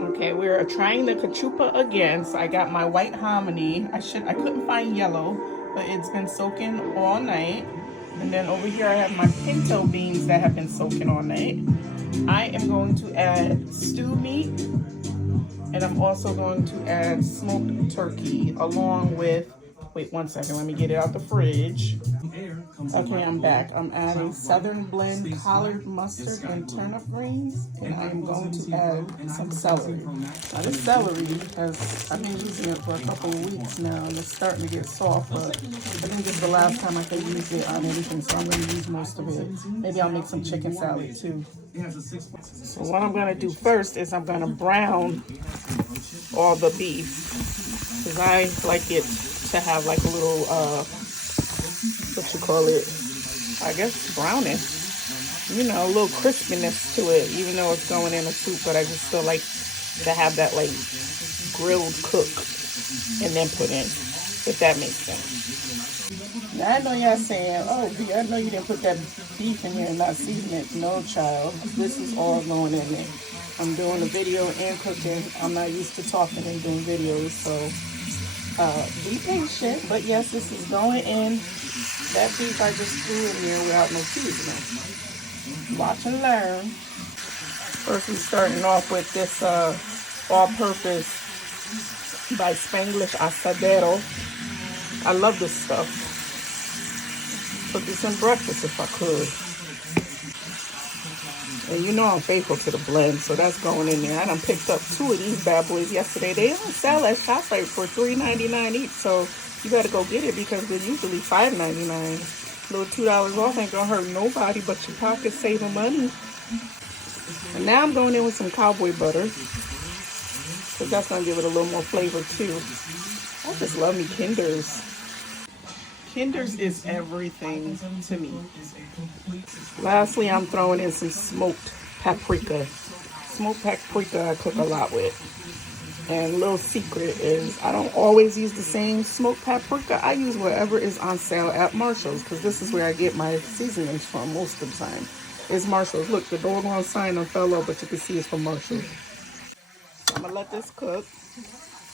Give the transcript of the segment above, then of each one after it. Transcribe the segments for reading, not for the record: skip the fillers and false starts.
Okay, we're trying the cachupa again. So I got my white hominy. I couldn't find yellow, but it's been soaking all night. And then over here I have my pinto beans that have been soaking all night. I am going to add stew meat, and I'm also going to add smoked turkey along with, wait 1 second, let me get it out the fridge. Okay, I'm back. I'm adding Southern Blend collard mustard and turnip greens, and I'm going to add some celery. Now this celery, because I've been using it for a couple of weeks now, and it's starting to get soft, but I think this is the last time I can use it on anything, so I'm going to use most of it. Maybe I'll make some chicken salad too. So what I'm going to do first is I'm going to brown all the beef, because I like it to have like a little what you call it, I guess browning, you know, a little crispiness to it, even though it's going in a soup, but I just still like to have that like grilled cook and then put in, if that makes sense. Now I know y'all saying, oh, I know you didn't put that beef in here and not season it. No, child, this is all going in there. I'm doing a video and cooking. I'm not used to talking and doing videos, so be patient. But yes, this is going in. That beef I just threw in there without no seasoning. Watch and learn. First we're starting off with this all-purpose by Spanglish Asadero. I love this stuff. Put this in breakfast if I could. And you know I'm faithful to the blend, so that's going in there. I done picked up 2 of these bad boys yesterday. They don't sell at ShopRite for $3.99 each, so you better go get it because they're usually $5.99. Little $2 off ain't gonna hurt nobody but your pocket, saving money. And now I'm going in with some cowboy butter, because that's gonna give it a little more flavor too. I just love me Kinders. Kinders is everything to me. Lastly, I'm throwing in some smoked paprika. Smoked paprika I cook a lot with. And a little secret is I don't always use the same smoked paprika. I use whatever is on sale at Marshall's, because this is where I get my seasonings from most of the time. It's Marshall's. Look, the doggone sign on fell off, but you can see it's from Marshall's. So I'm going to let this cook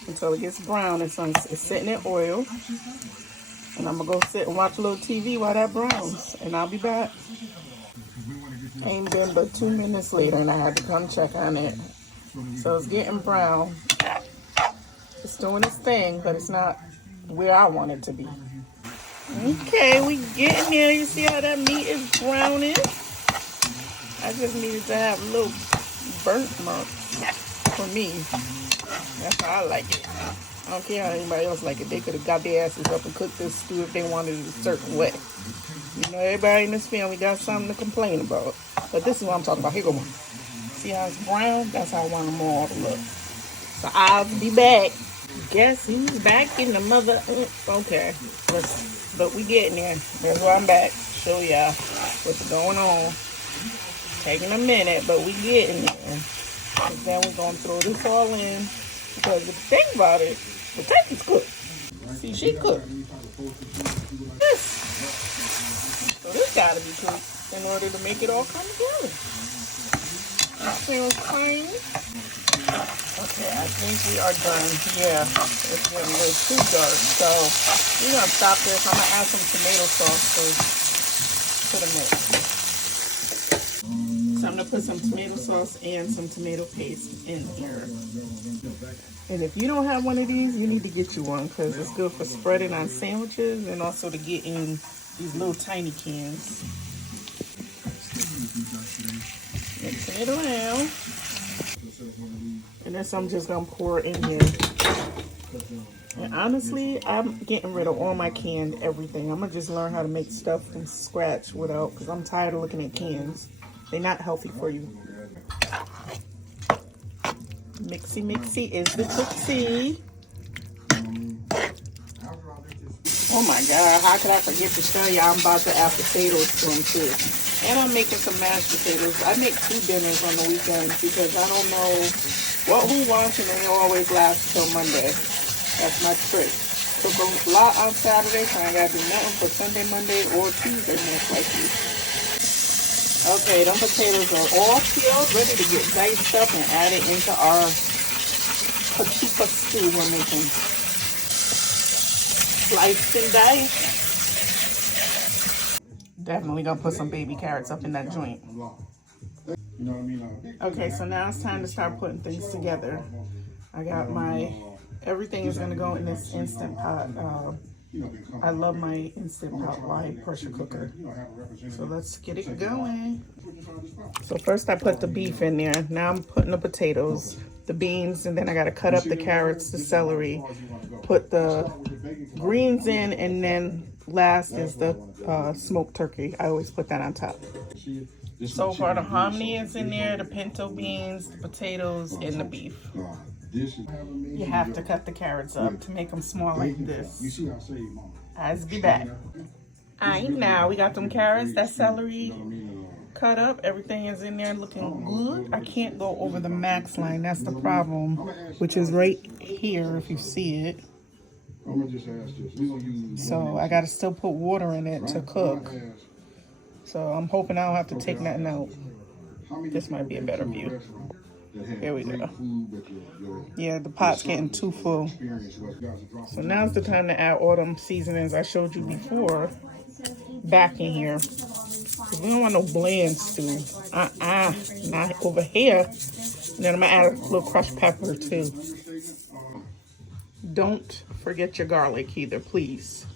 until it gets brown. It's sitting in oil. And I'm going to go sit and watch a little TV while that browns. And I'll be back. Ain't been but 2 minutes later, and I had to come check on it. So it's getting brown. It's doing its thing, but it's not where I want it to be. Okay, we getting there. You see how that meat is browning? I just needed to have a little burnt mark for me. That's how I like it. I don't care how anybody else like it. They could have got their asses up and cooked this stew if they wanted it a certain way. You know, everybody in this family got something to complain about. But this is what I'm talking about. Here go one. See how it's brown? That's how I want them all to look. So I'll be back. Guess who's back in the mother? Okay. But we getting there. That's why I'm back. Show y'all what's going on. Taking a minute, but we getting there. And then we're going to throw this all in. Because if you think about it, the turkey's cooked. See, she cooked. This. So this got to be cooked in order to make it all come together. Feels clean. Okay, I think we are done. Yeah, it's getting a little too dark. So we're going to stop this. I'm going to add some tomato sauce to the mix. So I'm going to put some tomato sauce and some tomato paste in here. And if you don't have one of these, you need to get you one, because it's good for spreading on sandwiches and also to get in these little tiny cans. Mixing it around. And then I'm just going to pour in here. And honestly, I'm getting rid of all my canned everything. I'm going to just learn how to make stuff from scratch without, because I'm tired of looking at cans. They're not healthy for you. Mixy mixy is the tootsie. Oh my God, how could I forget to tell y'all I'm about to add potatoes to them too. And I'm making some mashed potatoes. I make 2 dinners on the weekends because I don't know what who wants, and they always last till Monday. That's my trick. Cook a lot on Saturday, so I ain't gotta do nothing for Sunday, Monday, or Tuesday most likely. Okay, them potatoes are all peeled, ready to get diced up and added into our cachupa stew we're making. Sliced and diced. Definitely gonna put some baby carrots up in that joint. Okay, so now it's time to start putting things together. I got everything is gonna go in this Instant Pot. I love my Instant Pot wide pressure cooker. So let's get it going. So first I put the beef in there. Now I'm putting the potatoes, the beans, and then I gotta cut up the carrots, the celery, put the greens in, and then last is the smoked turkey. I always put that on top. So far the hominy is in there, the pinto beans, the potatoes, and the beef. You have to cut the carrots up to make them small like this. I'll be back. Alright, now we got them carrots, that celery cut up. Everything is in there looking good. I can't go over the max line. That's the problem, which is right here if you see it. So I gotta still put water in it to cook. So I'm hoping I don't have to take nothing out. This might be a better view. Here we go. Yeah, the pot's getting too full. So now's the time to add all them seasonings I showed you before back in here. We don't want no bland stew. Not over here. And then I'm gonna add a little crushed pepper too. Don't forget your garlic either, please.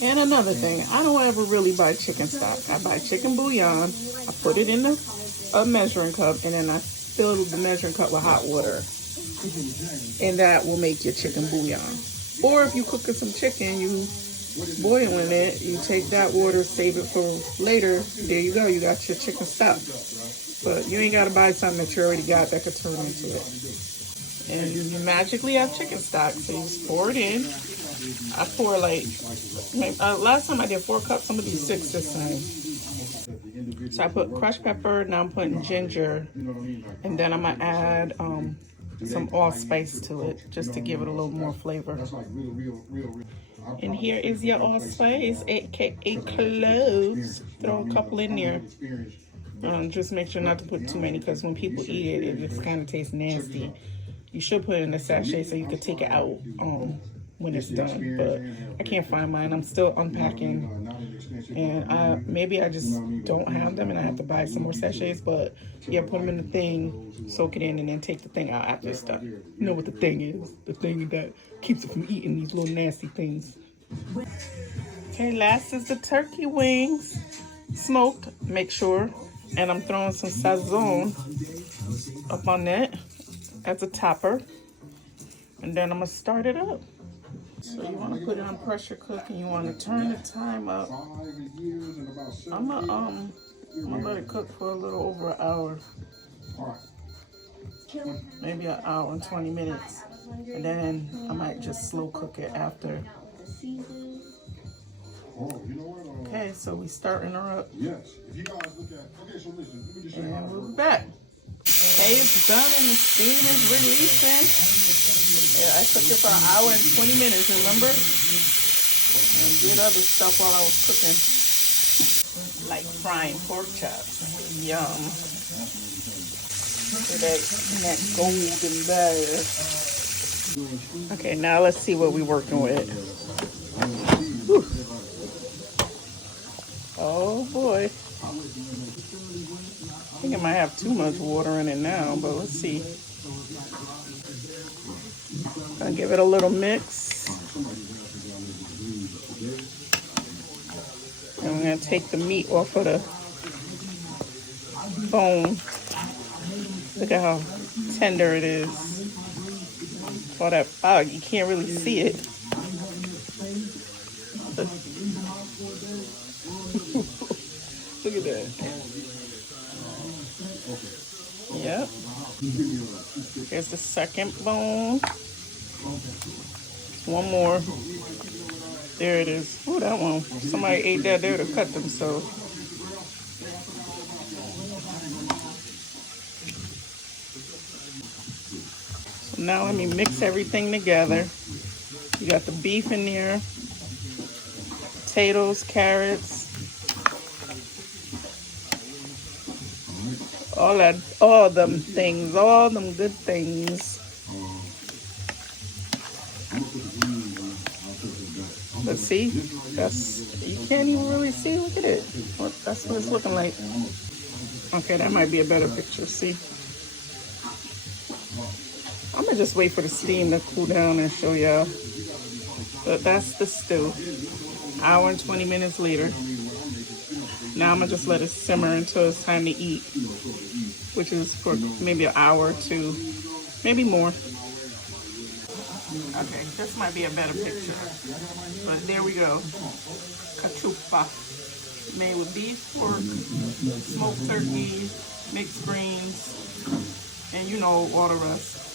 And another thing, I don't ever really buy chicken stock. I buy chicken bouillon. I put it in a measuring cup, and then I fill the measuring cup with hot water. And that will make your chicken bouillon. Or if you cooking some chicken, you boiling it, you take that water, save it for later. There you go, you got your chicken stock. But you ain't gotta buy something that you already got that could turn into it. And you magically have chicken stock, so you just pour it in. I pour last time I did 4 cups, I'm gonna do 6 this time. So I put crushed pepper, now I'm putting ginger, and then I'm gonna add some allspice to it, just to give it a little more flavor. And here is your allspice, aka cloves. Throw a couple in there. Just make sure not to put too many, because when people eat it, it just kind of tastes nasty. You should put it in a sachet so you could take it out when it's done, but I can't find mine. I'm still unpacking, and maybe I just don't have them and I have to buy some more sachets. But yeah, put them in the thing, soak it in, and then take the thing out after it's done. You know what the thing is? The thing that keeps it from eating these little nasty things. Okay, last is the turkey wings, smoked, make sure, and I'm throwing some sazon up on that as a topper, and then I'm gonna start it up. So you want to put it on pressure cook, and you want to turn the time up. I'm gonna let it cook for a little over an hour, maybe an hour and 20 minutes, and then I might just slow cook it after. Okay, so we starting her up, and we'll be back. Okay, it's done and the steam is releasing. Yeah, I cooked it for an hour and 20 minutes, remember? And did other stuff while I was cooking. Like frying pork chops. Yum. Look at that golden batter. Okay, now let's see what we're working with. Whew. Oh boy. I think I might have too much water in it now, but let's see. I'll give it a little mix. And I'm going to take the meat off of the bone. Look at how tender it is. All that fog, you can't really see it. Look at that. Yep. Here's the second bone. One more. There it is. Oh, that one. Somebody ate that. They would have cut them. So now let me mix everything together. You got the beef in there, potatoes, carrots, all them things, all them good things. Let's see. You can't even really see. Look at it. That's what it's looking like. Okay, that might be a better picture. See, I'm gonna just wait for the steam to cool down and show y'all. But that's the stew. Hour and 20 minutes later. Now I'm gonna just let it simmer until it's time to eat, which is for maybe an hour or two, maybe more. Okay, this might be a better picture. But there we go. Cachupa. Made with beef, pork, smoked turkey, mixed greens, and you know all the rest.